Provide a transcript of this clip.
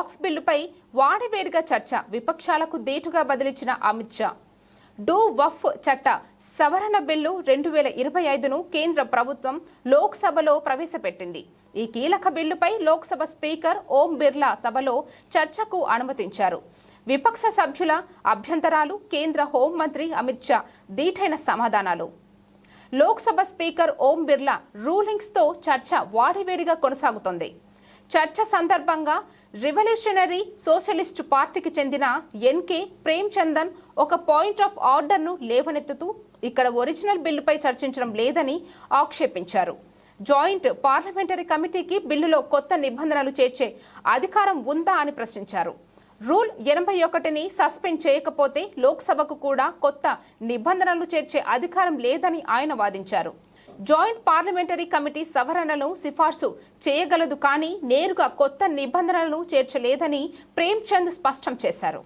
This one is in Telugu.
వక్ఫ్ బిల్లుపై వాడివేడిగా చర్చ, విపక్షాలకు ధీటుగా బదిలిచ్చిన అమిత్ షా. డూ వక్ఫ్ చట్ట సవరణ బిల్లు 2025ను కేంద్ర ప్రభుత్వం లోక్సభలో ప్రవేశపెట్టింది. ఈ కీలక బిల్లుపై లోక్సభ స్పీకర్ ఓం బిర్లా సభలో చర్చకు అనుమతించారు. విపక్ష సభ్యుల అభ్యంతరాలు, కేంద్ర హోంమంత్రి అమిత్ షా ధీటైన సమాధానాలు. లోక్సభ స్పీకర్ ఓం బిర్లా రూలింగ్స్తో చర్చ వాడివేడిగా కొనసాగుతోంది. చర్చ సందర్భంగా రివల్యూషనరీ సోషలిస్టు పార్టీకి చెందిన ఎన్కే ప్రేమ్చందన్ ఒక పాయింట్ ఆఫ్ ఆర్డర్ను లేవనెత్తుతూ ఇక్కడ ఒరిజినల్ బిల్లుపై చర్చించడం లేదని ఆక్షేపించారు. జాయింట్ పార్లమెంటరీ కమిటీకి బిల్లులో కొత్త నిబంధనలు చేర్చే అధికారం ఉందా అని ప్రశ్నించారు. రూల్ 81ని సస్పెండ్ చేయకపోతే లోక్సభకు కూడా కొత్త నిబంధనలు చేర్చే అధికారం లేదని ఆయన వాదించారు. జాయింట్ పార్లమెంటరీ కమిటీ సవరణలను సిఫార్సు చేయగలదు, కానీ నేరుగా కొత్త నిబంధనలను చేర్చలేదని ప్రేమ్చంద్ స్పష్టం చేశారు.